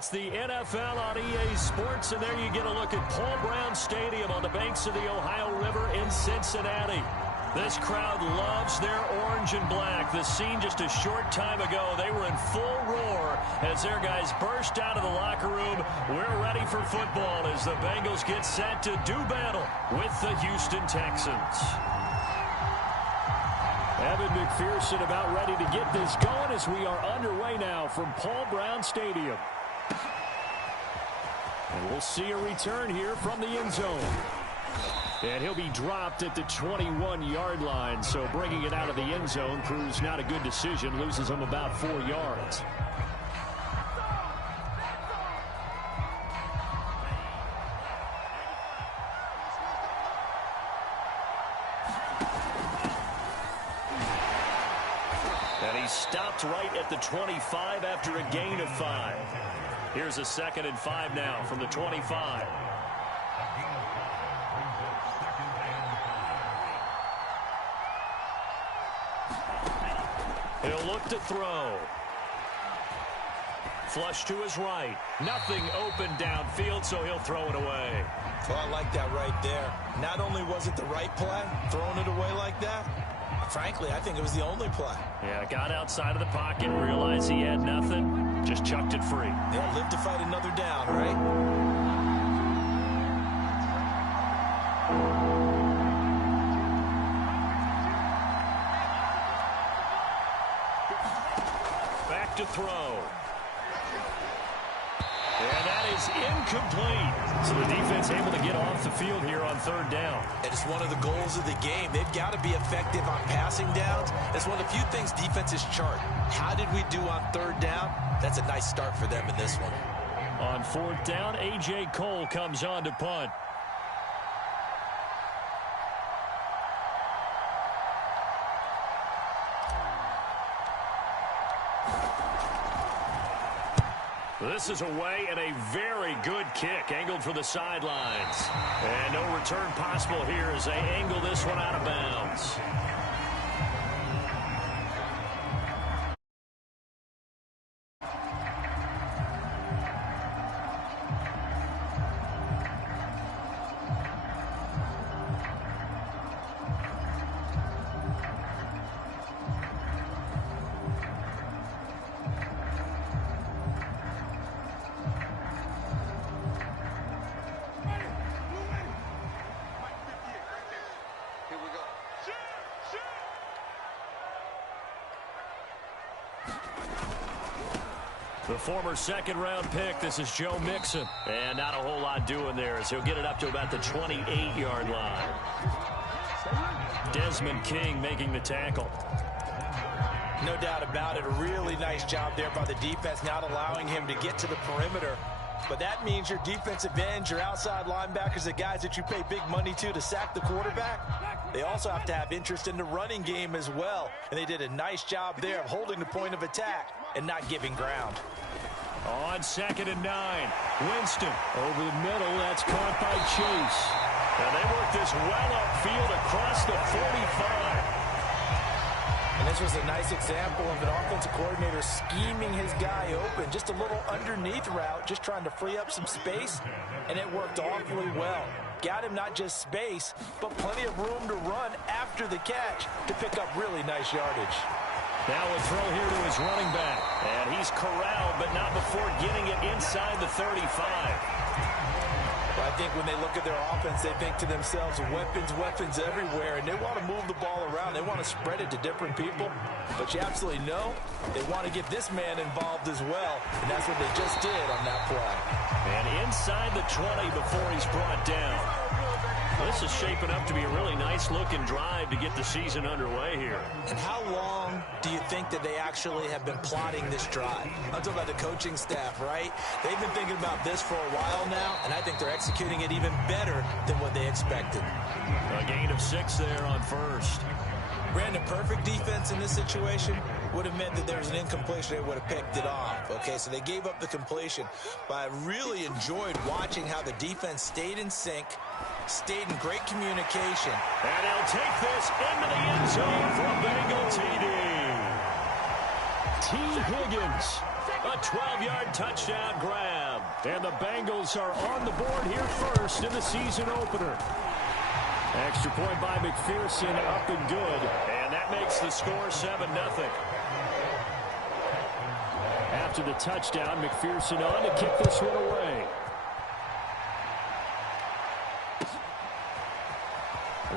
It's the NFL on EA Sports, and there you get a look at Paul Brown Stadium on the banks of the Ohio River in Cincinnati. This crowd loves their orange and black. The scene just a short time ago, they were in full roar as their guys burst out of the locker room. We're ready for football as the Bengals get set to do battle with the Houston Texans. Evan McPherson about ready to get this going as we are underway now from Paul Brown Stadium. And we'll see a return here from the end zone. And he'll be dropped at the 21-yard line, so bringing it out of the end zone proves not a good decision, loses him about 4 yards. And he stopped right at the 25 after a gain of 5. Here's a 2nd and 5 now from the 25. He'll look to throw. Flush to his right. Nothing open downfield, so he'll throw it away. Well, I like that right there. Not only was it the right play, throwing it away like that, frankly, I think it was the only play. Yeah, got outside of the pocket, realized he had nothing, just chucked it free. Yeah, live to fight another down, right? To throw. And that is incomplete. So the defense able to get off the field here on 3rd down. And it's one of the goals of the game. They've got to be effective on passing downs. It's one of the few things defenses chart. How did we do on 3rd down? That's a nice start for them in this one. On 4th down, A.J. Cole comes on to punt. This is away and a very good kick angled for the sidelines. And no return possible here as they angle this one out of bounds. The former 2nd-round pick, this is Joe Mixon. And not a whole lot doing there as he'll get it up to about the 28-yard line. Desmond King making the tackle. No doubt about it. A really nice job there by the defense, not allowing him to get to the perimeter. But that means your defensive ends, your outside linebackers, the guys that you pay big money to sack the quarterback, they also have to have interest in the running game as well. And they did a nice job there of holding the point of attack and not giving ground. On 2nd and 9, Winston over the middle. That's caught by Chase. And they work this well upfield across the 45. And this was a nice example of an offensive coordinator scheming his guy open. Just a little underneath route, just trying to free up some space, and it worked awfully well. Got him not just space, but plenty of room to run after the catch to pick up really nice yardage. Now a throw here to his running back. And he's corralled, but not before getting it inside the 35. Well, I think when they look at their offense, they think to themselves, weapons everywhere, and they want to move the ball around. They want to spread it to different people. But you absolutely know they want to get this man involved as well, and that's what they just did on that play. And inside the 20 before he's brought down. This is shaping up to be a really nice-looking drive to get the season underway here. And how long do you think that they actually have been plotting this drive? I'm talking about the coaching staff, right? They've been thinking about this for a while now, and I think they're executing it even better than what they expected. A gain of 6 there on 1st. Brandon, perfect defense in this situation would have meant that there was an incompletion. They would have picked it off. Okay, so they gave up the completion. But I really enjoyed watching how the defense stayed in sync, stayed in great communication. And he'll take this into the end zone for a Bengal TD. T. Higgins A 12-yard touchdown grab. And the Bengals are on the board here first in the season opener. Extra point by McPherson, up and good. And that makes the score 7-0. After the touchdown, McPherson on to kick this one away.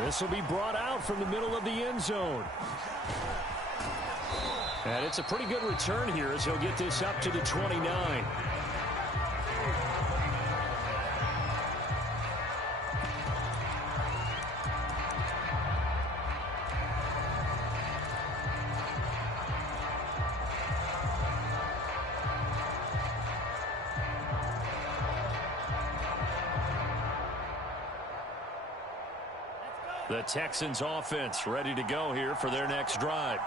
This will be brought out from the middle of the end zone. And it's a pretty good return here as he'll get this up to the 29. The Texans offense ready to go here for their next drive.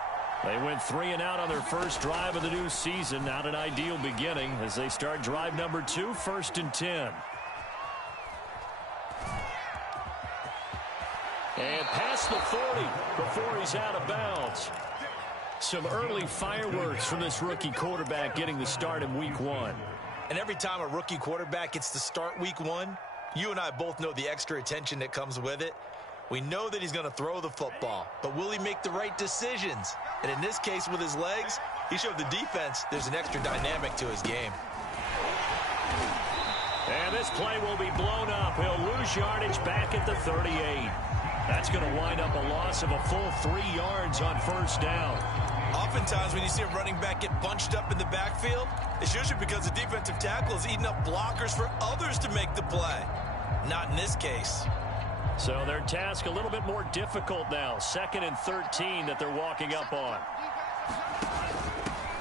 They went 3 and out on their first drive of the new season. Not an ideal beginning as they start drive number 2, 1st and 10. And past the 40 before he's out of bounds. Some early fireworks from this rookie quarterback getting the start in week 1. And every time a rookie quarterback gets to start week 1, you and I both know the extra attention that comes with it. We know that he's going to throw the football, but will he make the right decisions? And in this case, with his legs, he showed the defense there's an extra dynamic to his game. And this play will be blown up. He'll lose yardage back at the 38. That's going to wind up a loss of a full 3 yards on first down. Oftentimes when you see a running back get bunched up in the backfield, it's usually because the defensive tackle is eating up blockers for others to make the play. Not in this case. So their task a little bit more difficult now. 2nd and 13 that they're walking up on.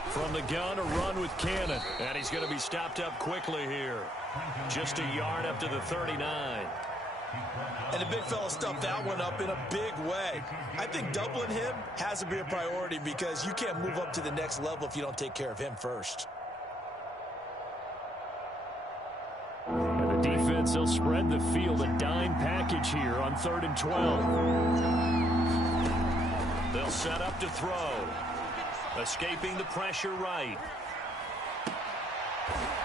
From the gun, a run with Cannon. And he's going to be stopped up quickly here. Just a yard up to the 39. And the big fella stuffed that one up in a big way. I think doubling him has to be a priority because you can't move up to the next level if you don't take care of him first. Defense, they'll spread the field, a dime package here on 3rd and 12. They'll set up to throw. Escaping the pressure right.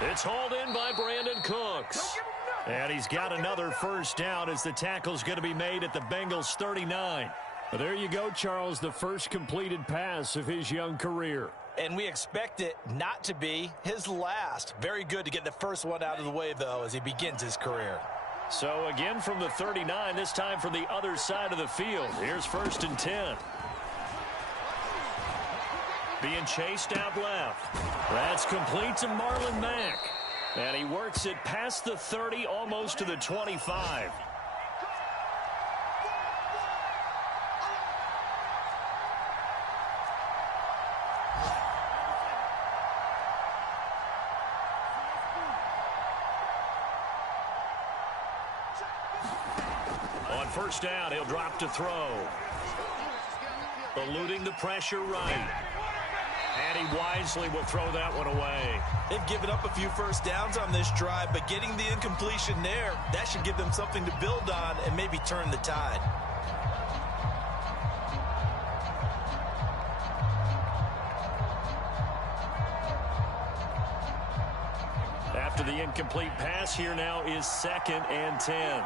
It's hauled in by Brandon Cooks. And he's got another first down as the tackle's going to be made at the Bengals 39. Well, there you go, Charles, the first completed pass of his young career. And we expect it not to be his last. Very good to get the first one out of the way, though, as he begins his career. So again from the 39, this time from the other side of the field. Here's 1st and 10. Being chased out left. That's complete to Marlon Mack. And he works it past the 30, almost to the 25. On first down, he'll drop to throw. Eluding the pressure right. And he wisely will throw that one away. They've given up a few first downs on this drive, but getting the incompletion there, that should give them something to build on and maybe turn the tide. After the incomplete pass, here now is 2nd and 10.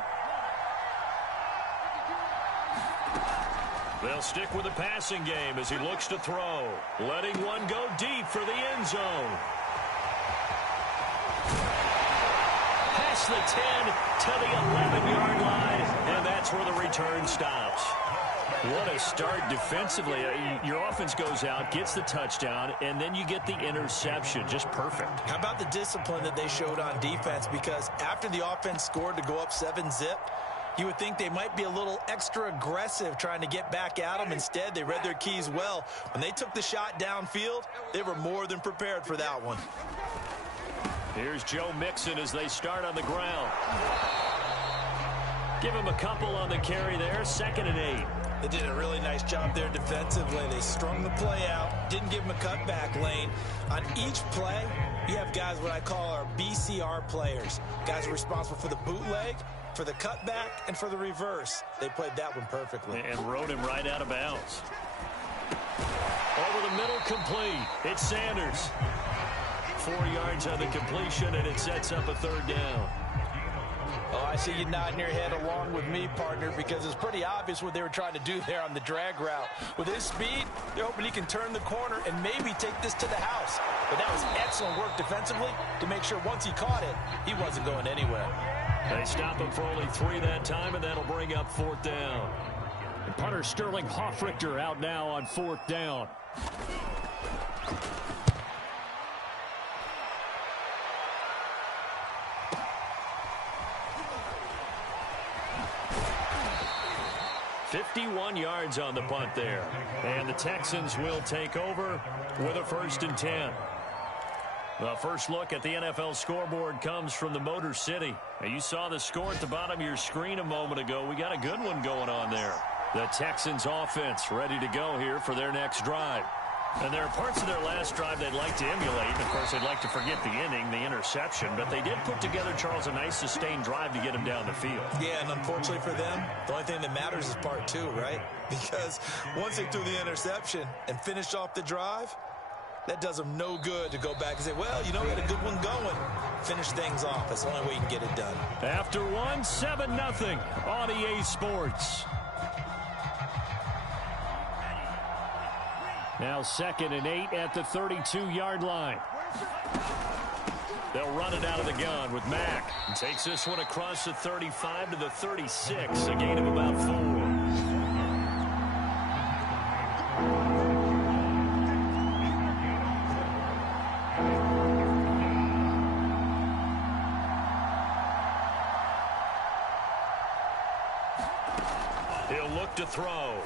They'll stick with the passing game as he looks to throw. Letting one go deep for the end zone. Past the 10 to the 11-yard line, and that's where the return stops. What a start defensively. Your offense goes out, gets the touchdown, and then you get the interception. Just perfect. How about the discipline that they showed on defense? Because after the offense scored to go up 7-zip, you would think they might be a little extra aggressive trying to get back at them. Instead, they read their keys well. When they took the shot downfield, they were more than prepared for that one. Here's Joe Mixon as they start on the ground. Give him a couple on the carry there. 2nd and 8. They did a really nice job there defensively. They strung the play out, didn't give him a cutback lane. On each play, you have guys what I call our BCR players. Guys are responsible for the bootleg, for the cutback, and for the reverse. They played that one perfectly. And rode him right out of bounds. Over the middle, complete. It's Sanders. 4 yards on the completion, and it sets up a third down. Oh, I see you nodding your head along with me, partner, because it's pretty obvious what they were trying to do there on the drag route. With his speed, they're hoping he can turn the corner and maybe take this to the house. But that was excellent work defensively to make sure once he caught it, he wasn't going anywhere. They stop him for only 3 that time, and that'll bring up 4th down. And punter Sterling Hoffrichter out now on 4th down. $51 yards on the punt there. And the Texans will take over with a 1st and 10. The first look at the NFL scoreboard comes from the Motor City. And you saw the score at the bottom of your screen a moment ago. We got a good one going on there. The Texans offense ready to go here for their next drive. And there are parts of their last drive they'd like to emulate. Of course, they'd like to forget the inning, the interception. But they did put together, Charles, a nice sustained drive to get him down the field. Yeah, and unfortunately for them, the only thing that matters is part 2, right? Because once they threw the interception and finished off the drive, that does them no good to go back and say, well, you know, we had a good one going. Finish things off. That's the only way you can get it done. After 1, 7-0 on EA Sports. Now 2nd and 8 at the 32-yard line. They'll run it out of the gun with Mack. He takes this one across the 35 to the 36, a gain of about 4. He'll look to throw.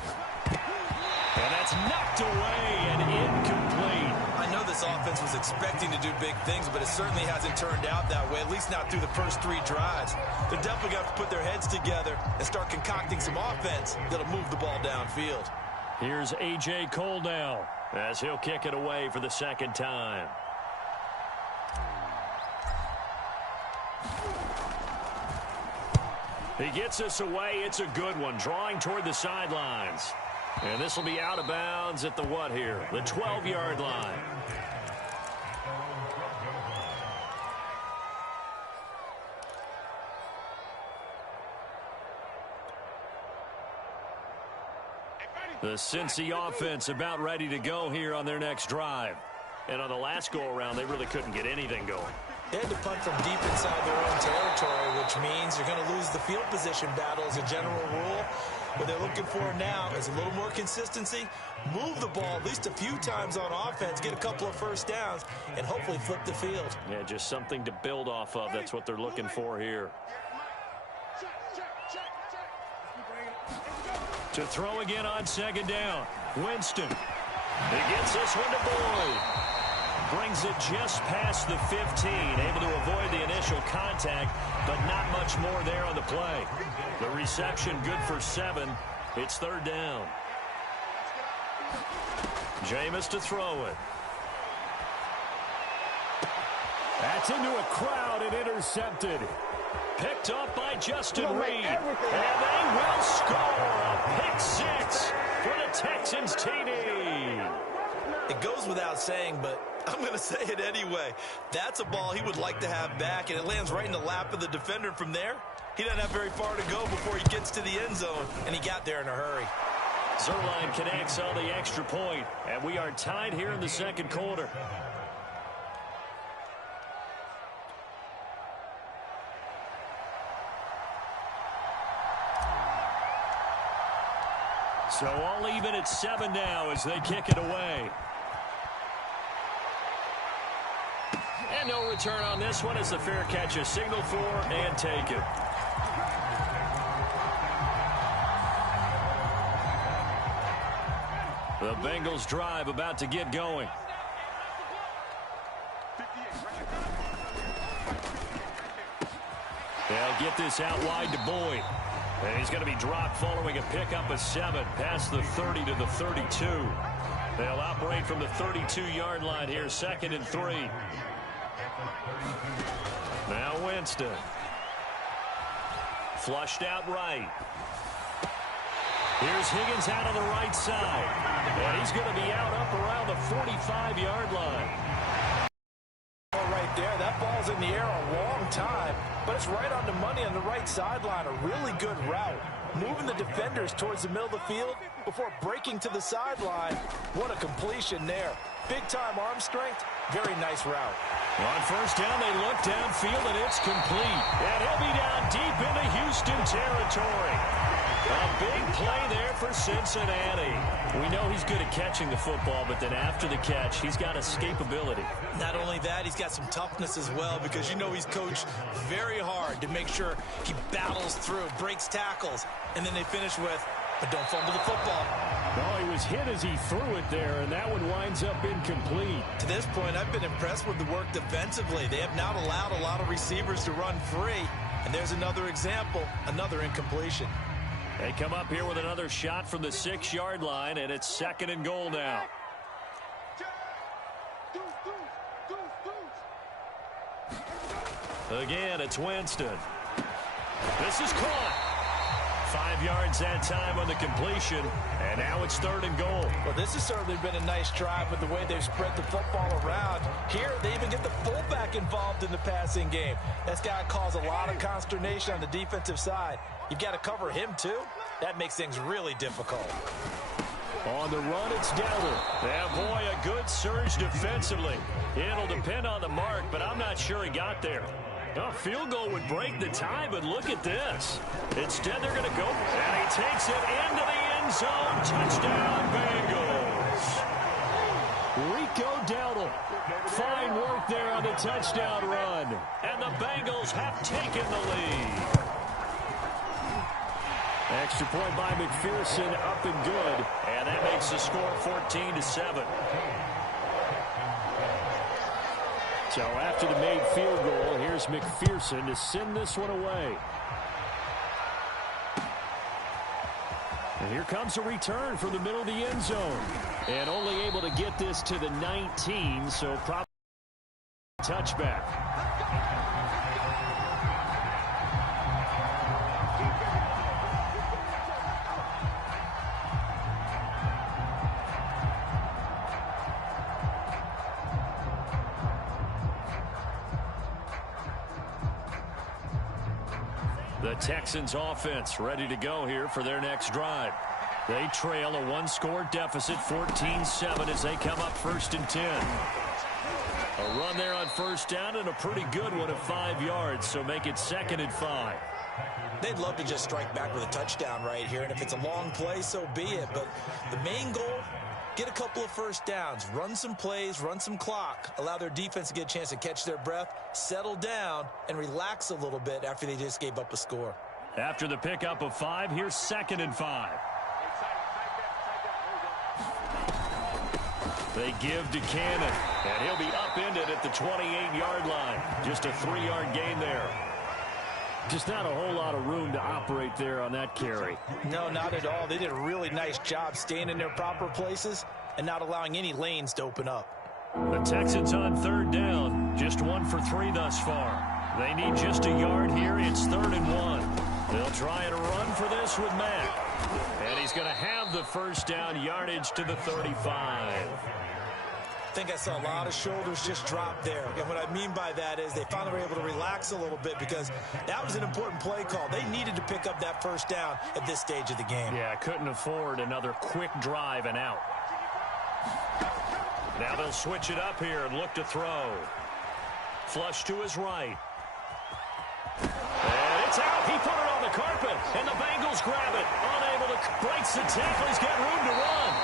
And that's knocked away and incomplete. I know this offense was expecting to do big things, but it certainly hasn't turned out that way, at least not through the first 3 drives. They're definitely going to have to put their heads together and start concocting some offense that'll move the ball downfield. Here's A.J. Cole now as he'll kick it away for the 2nd time. He gets us away. It's a good one, drawing toward the sidelines. And this will be out of bounds at the what here? The 12-yard line. The Cincy offense about ready to go here on their next drive. And on the last go-around, they really couldn't get anything going. They had to punt from deep inside their own territory, which means you're going to lose the field position battle as a general rule. What they're looking for now is a little more consistency, move the ball at least a few times on offense, get a couple of first downs, and hopefully flip the field. Yeah, just something to build off of. That's what they're looking for here. To throw again on 2nd down. Winston. He gets this one to Boyd. Brings it just past the 15, able to avoid the initial contact, but not much more there on the play. The reception good for 7. It's 3rd down. Jameis to throw it. That's into a crowd and intercepted. Picked up by Justin Reed. And they will score a pick 6 for the Texans TD. It goes without saying, but I'm going to say it anyway. That's a ball he would like to have back, and it lands right in the lap of the defender. From there, he doesn't have very far to go before he gets to the end zone, and he got there in a hurry. Zerline connects on the extra point, and we are tied here in the 2nd quarter. So all even at 7 now as they kick it away. And no return on this one as the fair catch is signaled for and taken. The Bengals drive about to get going. They'll get this out wide to Boyd. And he's going to be dropped following a pickup of 7 past the 30 to the 32. They'll operate from the 32-yard line here, 2nd and 3. Now Winston. Flushed out right. Here's Higgins out on the right side. And he's going to be out up around the 45-yard line. ball's in the air a long time, but it's right on the money on the right sideline. A really good route. Moving the defenders towards the middle of the field before breaking to the sideline. What a completion there. Big-time arm strength. Very nice route. On first down, they look downfield, and it's complete. And he'll be down deep into Houston territory. A big play there for Cincinnati. We know he's good at catching the football, but then after the catch, he's got escapability. Not only that, he's got some toughness as well, because you know he's coached very hard to make sure he battles through, breaks tackles, and then they finish with, but don't fumble the football. No, he was hit as he threw it there, and that one winds up incomplete. To this point, I've been impressed with the work defensively. They have not allowed a lot of receivers to run free, and there's another example, another incompletion. They come up here with another shot from the 6-yard line, and it's 2nd and goal now. Again, it's Winston. This is caught. 5 yards that time on the completion, and now it's 3rd and goal. Well, this has certainly been a nice drive with the way they've spread the football around. Here, they even get the fullback involved in the passing game. That's got to cause a lot of consternation on the defensive side. You've got to cover him, too. That makes things really difficult. On the run, it's Dowdle. Yeah, boy, a good surge defensively. It'll depend on the mark, but I'm not sure he got there. A field goal would break the tie, but look at this. Instead, they're going to go, and he takes it into the end zone. Touchdown, Bengals. Rico Dowdle. Fine work there on the touchdown run. And the Bengals have taken the lead. Extra point by McPherson, up and good. And that makes the score 14-7. So after the made field goal, here's McPherson to send this one away. And here comes a return from the middle of the end zone. And only able to get this to the 19, so probably touchback. The Texans offense ready to go here for their next drive. They trail a one-score deficit, 14-7, as they come up 1st and 10. A run there on first down and a pretty good one of 5 yards, so make it 2nd and 5. They'd love to just strike back with a touchdown right here, and if it's a long play, so be it. But the main goal, get a couple of first downs, run some plays, run some clock, allow their defense to get a chance to catch their breath, settle down, and relax a little bit after they just gave up a score. After the pickup of 5, here's 2nd and 5. They give to Cannon, and he'll be upended at the 28-yard line. Just a 3-yard gain there. Just not a whole lot of room to operate there on that carry. No, not at all. They did a really nice job staying in their proper places and not allowing any lanes to open up. The Texans on 3rd down, just 1 for 3 thus far. They need just a yard here. It's 3rd and 1. They'll try and run for this with Mack. And he's going to have the first down, yardage to the 35. I think I saw a lot of shoulders just drop there. And what I mean by that is they finally were able to relax a little bit because that was an important play call. They needed to pick up that first down at this stage of the game. Yeah, couldn't afford another quick drive and out. Now they'll switch it up here and look to throw. Flush to his right. And it's out. He put it on the carpet, and the Bengals grab it. Unable to break the tackle. He's got room to run.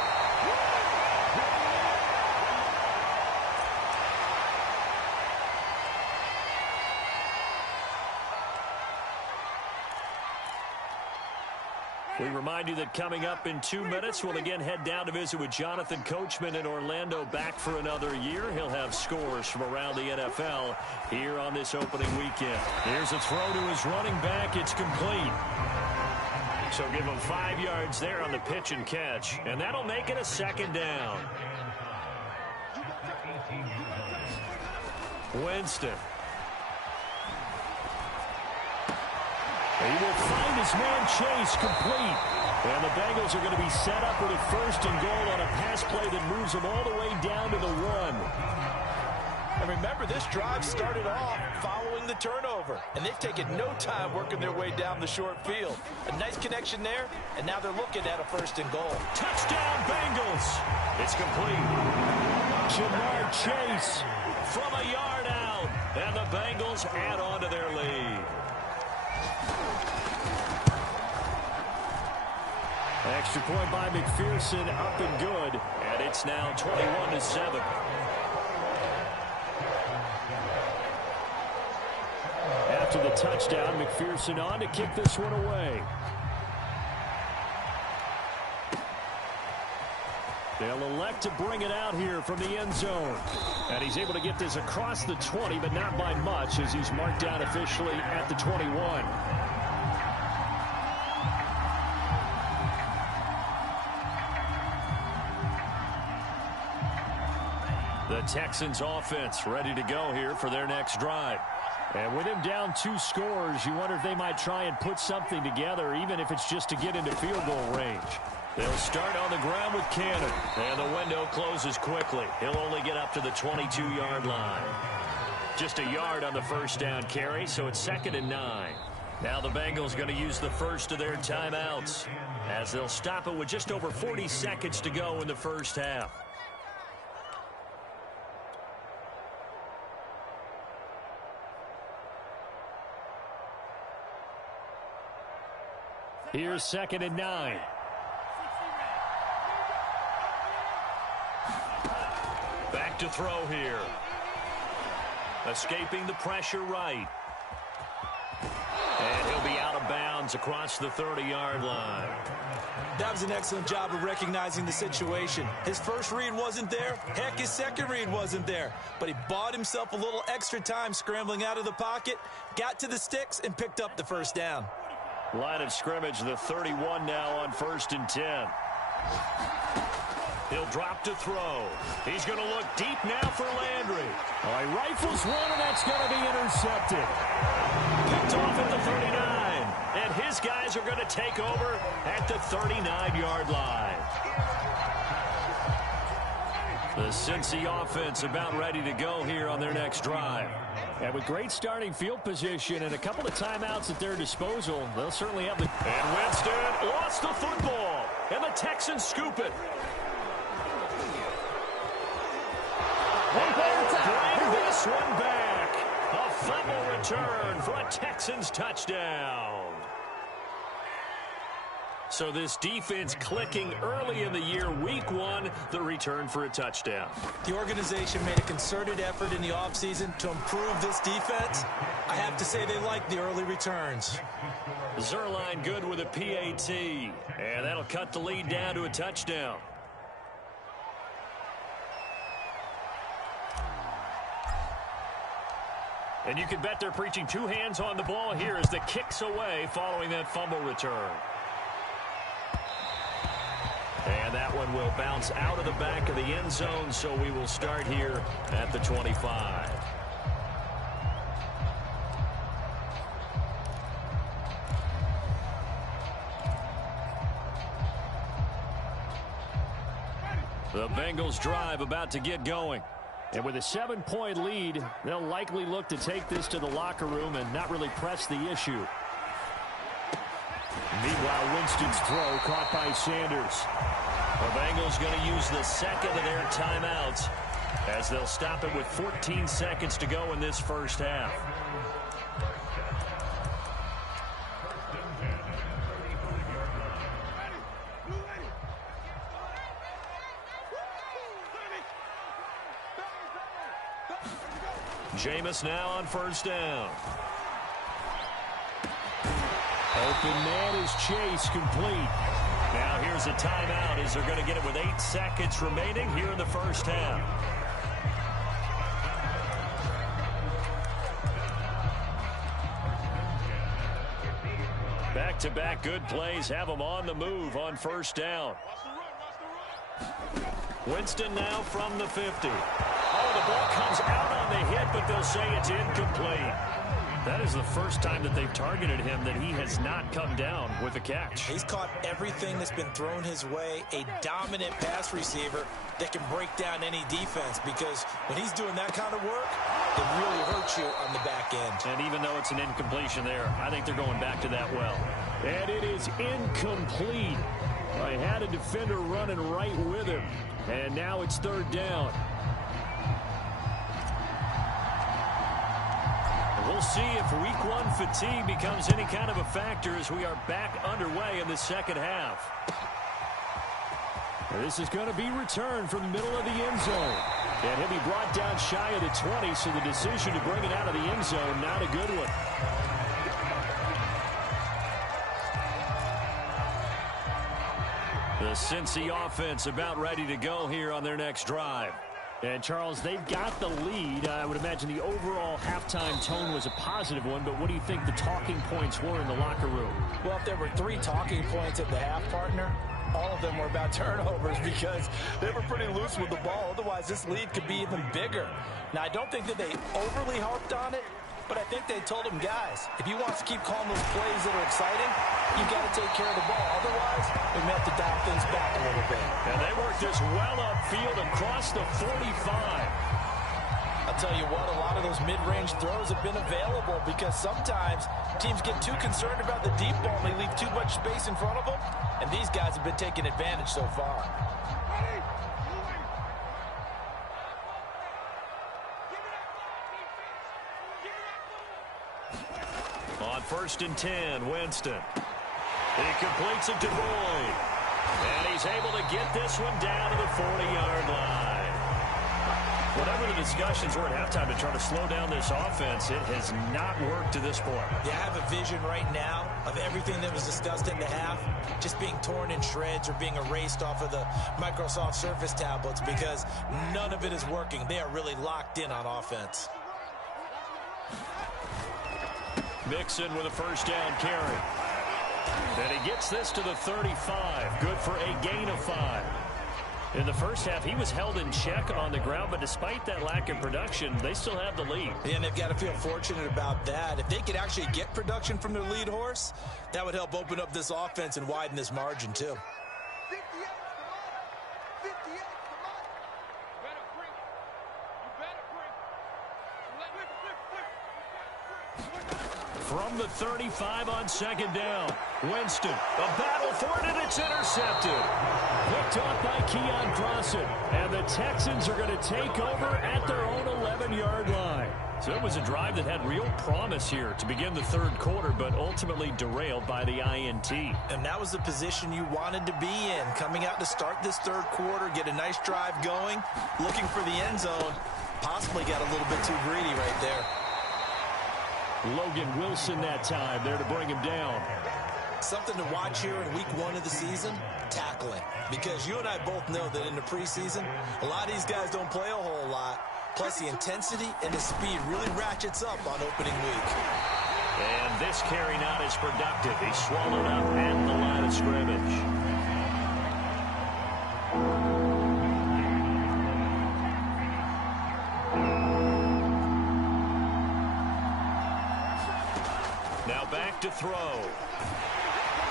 We remind you that coming up in 2 minutes, we'll again head down to visit with Jonathan Coachman in Orlando, back for another year. He'll have scores from around the NFL here on this opening weekend. Here's a throw to his running back. It's complete. So give him 5 yards there on the pitch and catch, and that'll make it a 2nd down. Winston. He will find his man Chase complete. And the Bengals are going to be set up with a 1st and goal on a pass play that moves them all the way down to the 1. And remember, this drive started off following the turnover, and they've taken no time working their way down the short field. A nice connection there, and now they're looking at a 1st and goal. Touchdown, Bengals. It's complete. Jamar Chase from a yard out, and the Bengals add on to their lead. Extra point by McPherson, up and good, and it's now 21-7. After the touchdown, McPherson on to kick this one away. They'll elect to bring it out here from the end zone. And he's able to get this across the 20, but not by much, as he's marked down officially at the 21. The Texans offense ready to go here for their next drive. And with him down 2 scores, you wonder if they might try and put something together, even if it's just to get into field goal range. They'll start on the ground with Cannon, and the window closes quickly. He'll only get up to the 22-yard line. Just a yard on the first down carry, so it's 2nd and 9. Now the Bengals going to use the first of their timeouts, as they'll stop it with just over 40 seconds to go in the first half. Here's 2nd and 9. Back to throw here. Escaping the pressure right. And he'll be out of bounds across the 30-yard line. That was an excellent job of recognizing the situation. His first read wasn't there. Heck, his second read wasn't there. But he bought himself a little extra time scrambling out of the pocket, got to the sticks, and picked up the first down. Line of scrimmage, the 31 now on 1st and 10. He'll drop to throw. He's going to look deep now for Landry. Oh, he rifles one, and that's going to be intercepted. Picked off at the 39. And his guys are going to take over at the 39-yard line. The Cincy offense about ready to go here on their next drive. And with great starting field position and a couple of timeouts at their disposal, they'll certainly have the... And Winston lost the football, and the Texans scoop it. Bring this one back. A fumble return for a Texans touchdown. So this defense clicking early in the year, week 1, the return for a touchdown. The organization made a concerted effort in the offseason to improve this defense. I have to say they like the early returns. Zerline good with a PAT, and that'll cut the lead down to a touchdown. And you can bet they're preaching 2 hands on the ball here as the kick's away following that fumble return. And that one will bounce out of the back of the end zone, so we will start here at the 25. The Bengals drive about to get going. And with a 7-point lead, they'll likely look to take this to the locker room and not really press the issue. Meanwhile, Winston's throw caught by Sanders. The Bengals going to use the second of their timeouts as they'll stop it with 14 seconds to go in this first half. Jameis now on first down. Open man is Chase, complete. Now here's a timeout as they're going to get it with 8 seconds remaining here in the first half. Back-to-back good plays have them on the move on first down. Winston now from the 50. Oh, the ball comes out on the hit, but they'll say it's incomplete. That is the first time that they've targeted him that he has not come down with a catch. He's caught everything that's been thrown his way. A dominant pass receiver that can break down any defense, because when he's doing that kind of work, it really hurts you on the back end. And even though it's an incompletion there, I think they're going back to that well. And it is incomplete. I had a defender running right with him. And now it's third down. We'll see if week one fatigue becomes any kind of a factor as we are back underway in the second half. This is going to be returned from the middle of the end zone. And he'll be brought down shy of the 20, so the decision to bring it out of the end zone, not a good one. The Cincy offense about ready to go here on their next drive. And, Charles, they've got the lead. I would imagine the overall halftime tone was a positive one, but what do you think the talking points were in the locker room? Well, if there were 3 talking points at the half, partner, all of them were about turnovers, because they were pretty loose with the ball. Otherwise, this lead could be even bigger. Now, I don't think that they overly harped on it, but I think they told him, guys, if you want to keep calling those plays that are exciting, you've got to take care of the ball. Otherwise, we may have to dial things back a little bit. And they worked this well upfield across the 45. I'll tell you what, a lot of those mid-range throws have been available, because sometimes teams get too concerned about the deep ball and they leave too much space in front of them, and these guys have been taking advantage so far. On 1st and 10, Winston. He completes it to Boyd. And he's able to get this one down to the 40-yard line. Whatever the discussions were at halftime to try to slow down this offense, it has not worked to this point. Yeah, I have a vision right now of everything that was discussed in the half just being torn in shreds or being erased off of the Microsoft Surface tablets, because none of it is working. They are really locked in on offense. Mixon with a first down carry. And he gets this to the 35. Good for a gain of 5. In the first half, he was held in check on the ground, but despite that lack of production, they still have the lead. And they've got to feel fortunate about that. If they could actually get production from their lead horse, that would help open up this offense and widen this margin too. From the 35 on 2nd down, Winston, a battle for it, and it's intercepted. Picked off by Keon Crossan, and the Texans are going to take over at their own 11-yard line. So it was a drive that had real promise here to begin the 3rd quarter, but ultimately derailed by the INT. And that was the position you wanted to be in, coming out to start this 3rd quarter, get a nice drive going, looking for the end zone. Possibly got a little bit too greedy right there. Logan Wilson that time there to bring him down. Something to watch here in week 1 of the season, tackling. Because you and I both know that in the preseason, a lot of these guys don't play a whole lot. Plus the intensity and the speed really ratchets up on opening week. And this carry not as productive. He's swallowed up at the line of scrimmage. Now back to throw.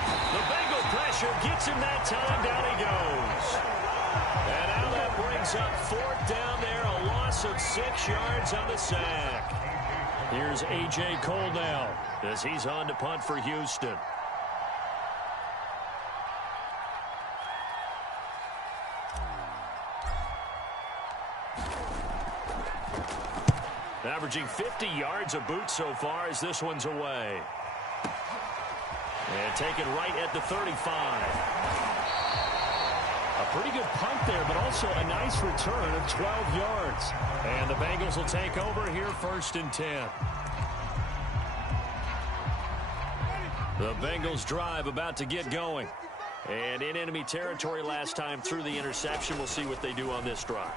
The Bengal pressure gets him that time. Down he goes. And now that brings up 4th down there. A loss of 6 yards on the sack. Here's A.J. Cole now as he's on to punt for Houston. Averaging 50 yards a boot so far as this one's away. And taken right at the 35. A pretty good punt there, but also a nice return of 12 yards. And the Bengals will take over here 1st and 10. The Bengals drive about to get going. And in enemy territory last time through the interception. We'll see what they do on this drive.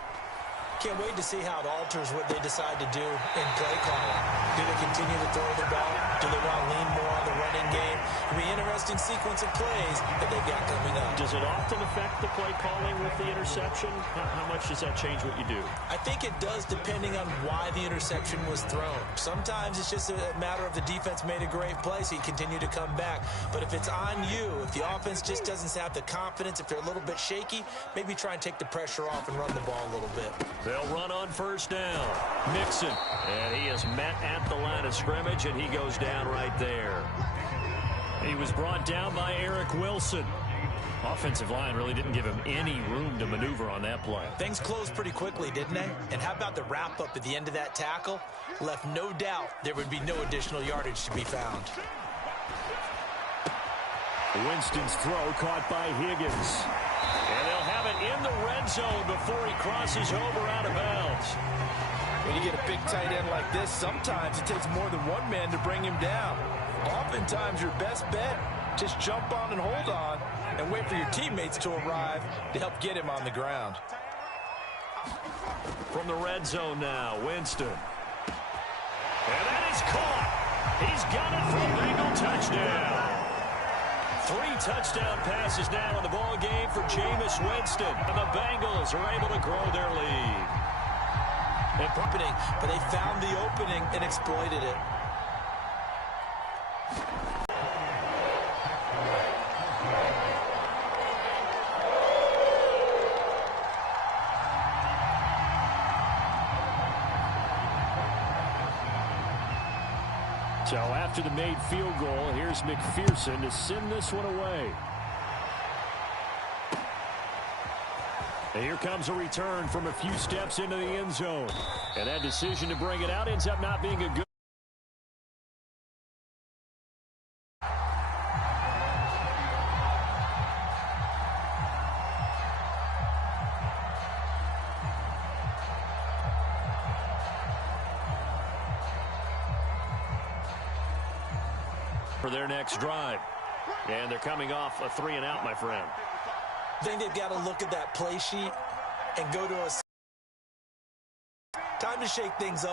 Can't wait to see how it alters what they decide to do in play calling. Do they continue to throw the ball? Do they want to lean more on the running game? It'll be interesting interesting sequence of plays that they've got coming up. Does it often affect the play calling with the interception? How much does that change what you do? I think it does, depending on why the interception was thrown. Sometimes it's just a matter of the defense made a great play, so you continue to come back. But if it's on you, if the offense just doesn't have the confidence, if they're a little bit shaky, maybe try and take the pressure off and run the ball a little bit. They'll run on first down. Mixon, and he is met at the line of scrimmage, and he goes down right there. He was brought down by Eric Wilson. Offensive line really didn't give him any room to maneuver on that play. Things closed pretty quickly, didn't they? And how about the wrap-up at the end of that tackle? Left no doubt there would be no additional yardage to be found. Winston's throw caught by Higgins. And they'll have it in the red zone before he crosses over out of bounds. When you get a big tight end like this, sometimes it takes more than one man to bring him down. Oftentimes, your best bet, just jump on and hold on and wait for your teammates to arrive to help get him on the ground. From the red zone now, Winston. And that is caught. He's got it for a Bengal touchdown. 3 touchdown passes now in the ball game for Jameis Winston. And the Bengals are able to grow their lead. But they found the opening and exploited it. So after the made field goal, here's McPherson to send this one away. And here comes a return from a few steps into the end zone. And that decision to bring it out ends up not being a good. For their next drive. And they're coming off a 3-and-out, my friend. I think they've got to look at that play sheet and go to a time to shake things up.